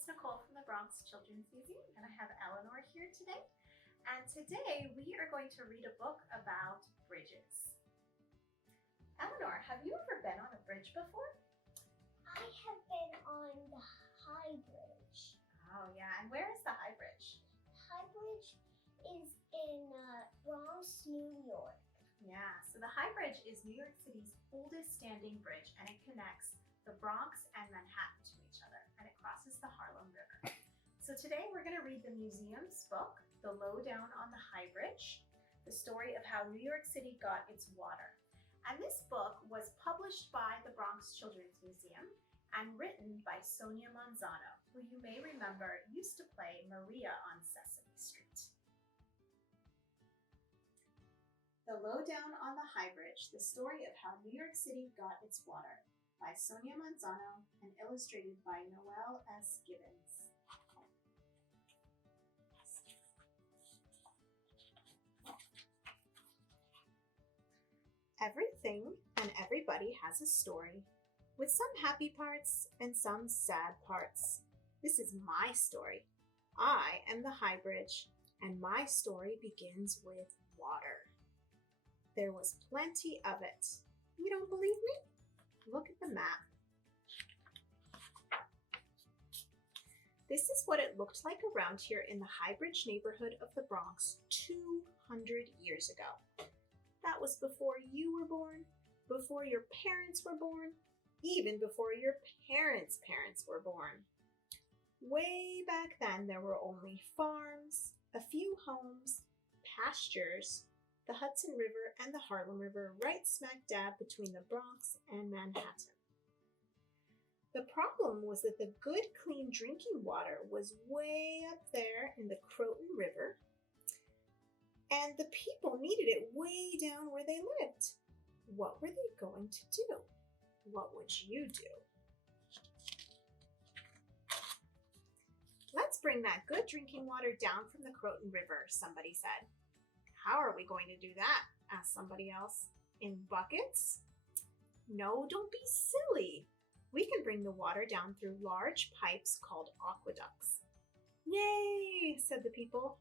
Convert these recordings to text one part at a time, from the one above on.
it's Nicole from the Bronx Children's Museum, and I have Eleanor here today. And today we are going to read a book about bridges. Eleanor, have you ever been on a bridge before? I have been on the High Bridge. Oh yeah, and where is the High Bridge? High Bridge is in Bronx, New York. Yeah, so the High Bridge is New York City's oldest standing bridge, and it connects the Bronx and Manhattan to each other, and it crosses the Harlem River. So today we're going to read the museum's book, The Lowdown on the High Bridge, the story of how New York City got its water. And this book was published by the Bronx Children's Museum and written by Sonia Manzano, who you may remember used to play Maria on Sesame Street. The Lowdown on the High Bridge, the story of how New York City got its water, by Sonia Manzano and illustrated by Noelle S. Gibbons. Everything and everybody has a story, with some happy parts and some sad parts. This is my story. I am the High Bridge, and my story begins with water. There was plenty of it. You don't believe me? Look at the map. This is what it looked like around here in the High Bridge neighborhood of the Bronx 200 years ago. That was before you were born, before your parents were born, even before your parents' parents were born. Way back then, there were only farms, a few homes, pastures, the Hudson River and the Harlem River right smack dab between the Bronx and Manhattan. The problem was that the good, clean drinking water was way up there in the Croton River, and the people needed it way down where they lived. What were they going to do? What would you do? Let's bring that good drinking water down from the Croton River, somebody said. How are we going to do that? Asked somebody else. In buckets? No, don't be silly. We can bring the water down through large pipes called aqueducts. Yay, said the people.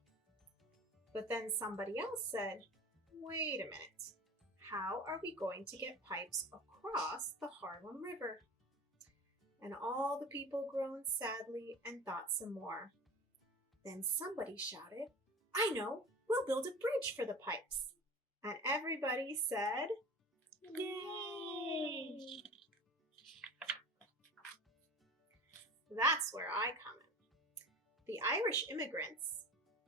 But then somebody else said, wait a minute. How are we going to get pipes across the Harlem River? And all the people groaned sadly and thought some more. Then somebody shouted, I know, we'll build a bridge for the pipes. And everybody said, yay! That's where I come in. The Irish immigrants,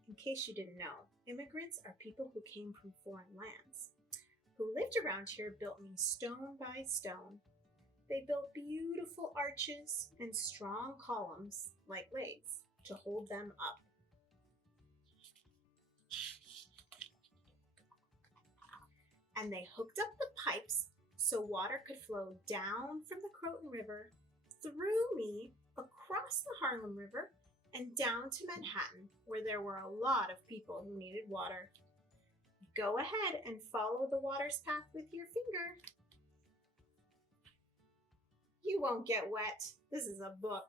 in case you didn't know, immigrants are people who came from foreign lands, who lived around here, built me stone by stone. They built beautiful arches and strong columns, like legs, to hold them up. And they hooked up the pipes so water could flow down from the Croton River, through me, across the Harlem River, and down to Manhattan, where there were a lot of people who needed water. Go ahead and follow the water's path with your finger. You won't get wet. This is a book.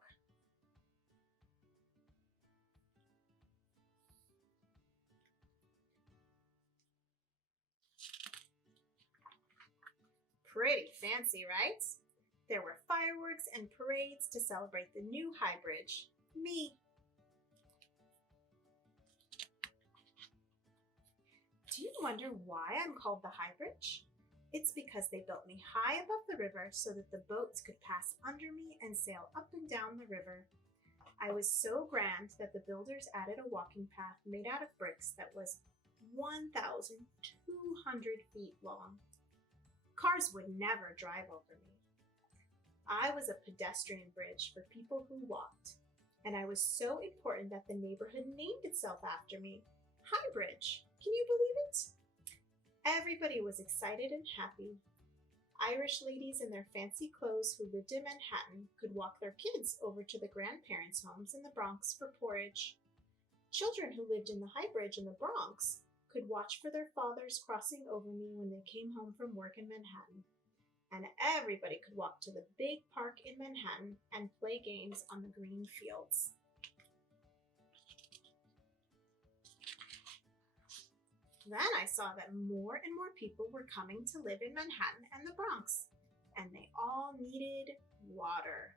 Pretty fancy, right? There were fireworks and parades to celebrate the new High Bridge. Me. Do you wonder why I'm called the High Bridge? It's because they built me high above the river so that the boats could pass under me and sail up and down the river. I was so grand that the builders added a walking path made out of bricks that was 1,200 feet long. Cars would never drive over me. I was a pedestrian bridge for people who walked, and I was so important that the neighborhood named itself after me, High Bridge. Can you believe it? Everybody was excited and happy. Irish ladies in their fancy clothes who lived in Manhattan could walk their kids over to the grandparents' homes in the Bronx for porridge. Children who lived in the High Bridge in the Bronx could watch for their fathers crossing over me when they came home from work in Manhattan. and everybody could walk to the big park in Manhattan and play games on the green fields. Then I saw that more and more people were coming to live in Manhattan and the Bronx, and they all needed water.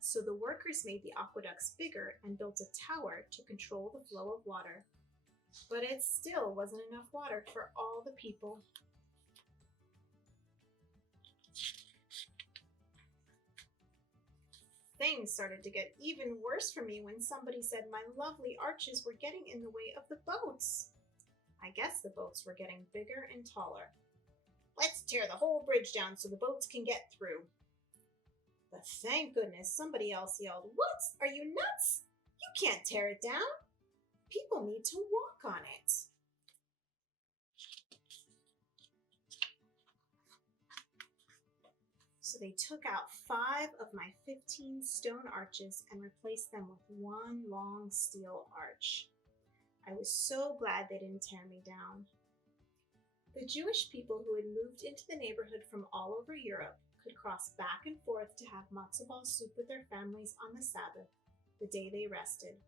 So the workers made the aqueducts bigger and built a tower to control the flow of water. But it still wasn't enough water for all the people. Things started to get even worse for me when somebody said my lovely arches were getting in the way of the boats. I guess the boats were getting bigger and taller. Let's tear the whole bridge down so the boats can get through. But thank goodness somebody else yelled, "What? Are you nuts? You can't tear it down. People need to walk on it." So they took out 5 of my 15 stone arches and replaced them with one long steel arch. I was so glad they didn't tear me down. The Jewish people who had moved into the neighborhood from all over Europe could cross back and forth to have matzo ball soup with their families on the Sabbath, the day they rested.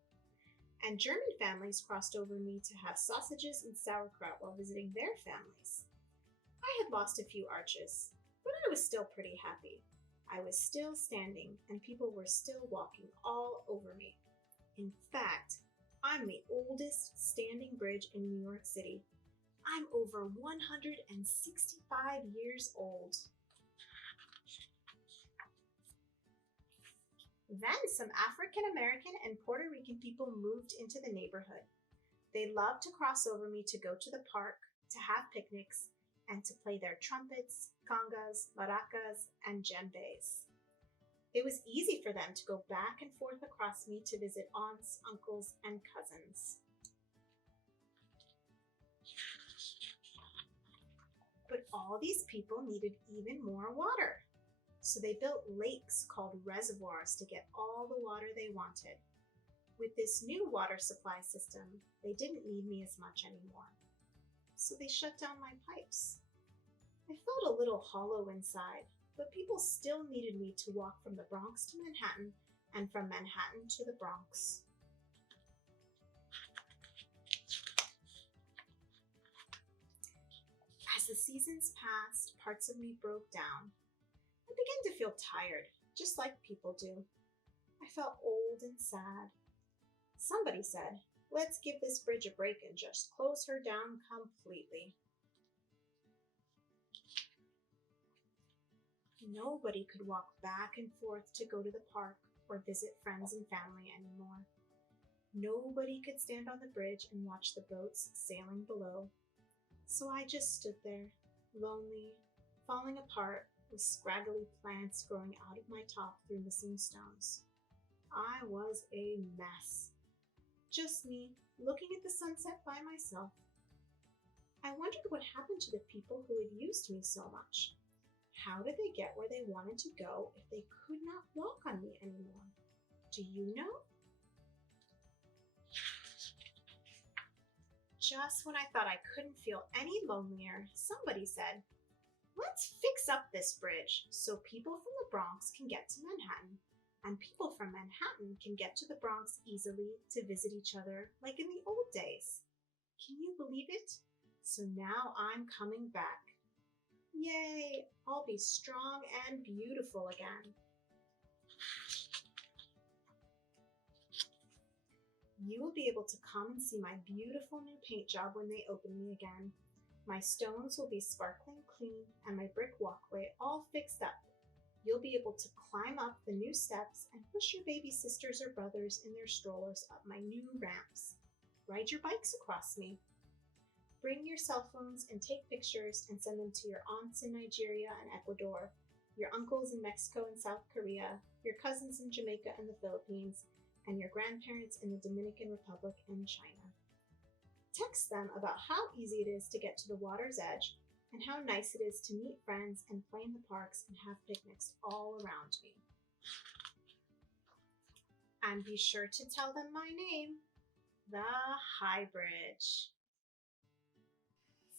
And German families crossed over me to have sausages and sauerkraut while visiting their families. I had lost a few arches, but I was still pretty happy. I was still standing, and people were still walking all over me. In fact, I'm the oldest standing bridge in New York City. I'm over 165 years old. Then some African American and Puerto Rican people moved into the neighborhood. They loved to cross over me to go to the park, to have picnics, and to play their trumpets, congas, maracas, and djembes. It was easy for them to go back and forth across me to visit aunts, uncles, and cousins. But all these people needed even more water. So they built lakes called reservoirs to get all the water they wanted. With this new water supply system, they didn't need me as much anymore. So they shut down my pipes. I felt a little hollow inside, but people still needed me to walk from the Bronx to Manhattan and from Manhattan to the Bronx. As the seasons passed, parts of me broke down. I began to feel tired, just like people do. I felt old and sad. Somebody said, "Let's give this bridge a break and just close her down completely." Nobody could walk back and forth to go to the park or visit friends and family anymore. Nobody could stand on the bridge and watch the boats sailing below. So I just stood there, lonely, falling apart, with scraggly plants growing out of my top through missing stones. I was a mess. Just me, looking at the sunset by myself. I wondered what happened to the people who had used me so much. How did they get where they wanted to go if they could not walk on me anymore? Do you know? Just when I thought I couldn't feel any lonelier, somebody said, "Let's fix up this bridge so people from the Bronx can get to Manhattan, and people from Manhattan can get to the Bronx easily to visit each other like in the old days." Can you believe it? So now I'm coming back. Yay! I'll be strong and beautiful again. You will be able to come and see my beautiful new paint job when they open me again. My stones will be sparkling clean and my brick walkway all fixed up. You'll be able to climb up the new steps and push your baby sisters or brothers in their strollers up my new ramps. Ride your bikes across me. Bring your cell phones and take pictures and send them to your aunts in Nigeria and Ecuador, your uncles in Mexico and South Korea, your cousins in Jamaica and the Philippines, and your grandparents in the Dominican Republic and China. Text them about how easy it is to get to the water's edge and how nice it is to meet friends and play in the parks and have picnics all around me. And be sure to tell them my name, the High Bridge.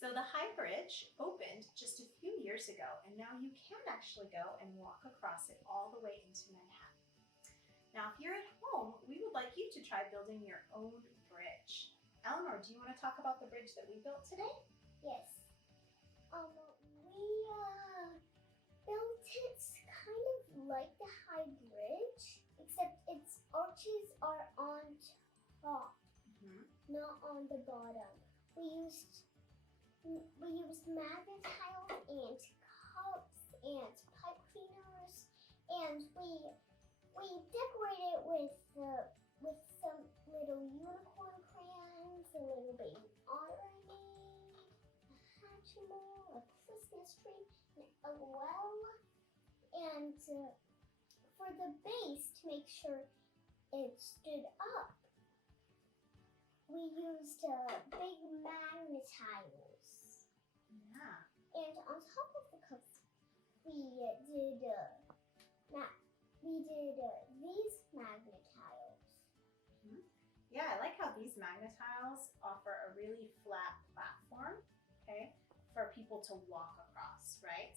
So the High Bridge opened just a few years ago, and now you can actually go and walk across it all the way into Manhattan. Now, if you're at home, we would like you to try building your own bridge. Eleanor, do you want to talk about the bridge that we built today? Yes. We built it kind of like the High Bridge, except its arches are on top, not on the bottom. We used magnet tiles and cups and pipe cleaners, and we decorated with some little unicorn crayons, a little baby ornament, a hatchimal, a Christmas tree, a well, and for the base to make sure it stood up, we used big magnet tiles. Yeah. And on top of the cups, we did these magnet tiles. Yeah, I like how these magnet tiles offer a really flat platform, okay, for people to walk across, right?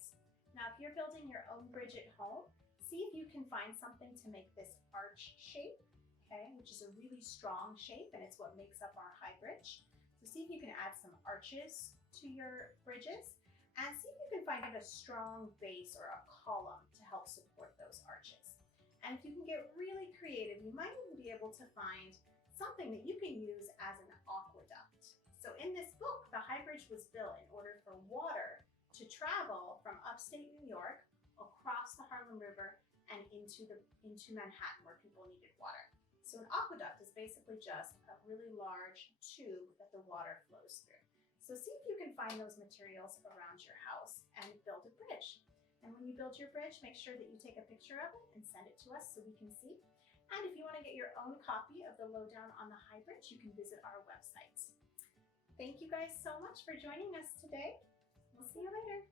Now, if you're building your own bridge at home, see if you can find something to make this arch shape, okay, which is a really strong shape, and it's what makes up our High Bridge. So see if you can add some arches to your bridges, and see if you can find a strong base or a column to help support those arches. And if you can get really creative, you might even be able to find something that you can use as an aqueduct. So in this book, the High Bridge was built in order for water to travel from upstate New York across the Harlem River and into Manhattan, where people needed water. So an aqueduct is basically just a really large tube that the water flows through. So see if you can find those materials around your house and build a bridge. And when you build your bridge, make sure that you take a picture of it and send it to us so we can see. And if you want to get your own copy of the Lowdown on the High Bridge, you can visit our website. Thank you guys so much for joining us today. We'll see you later.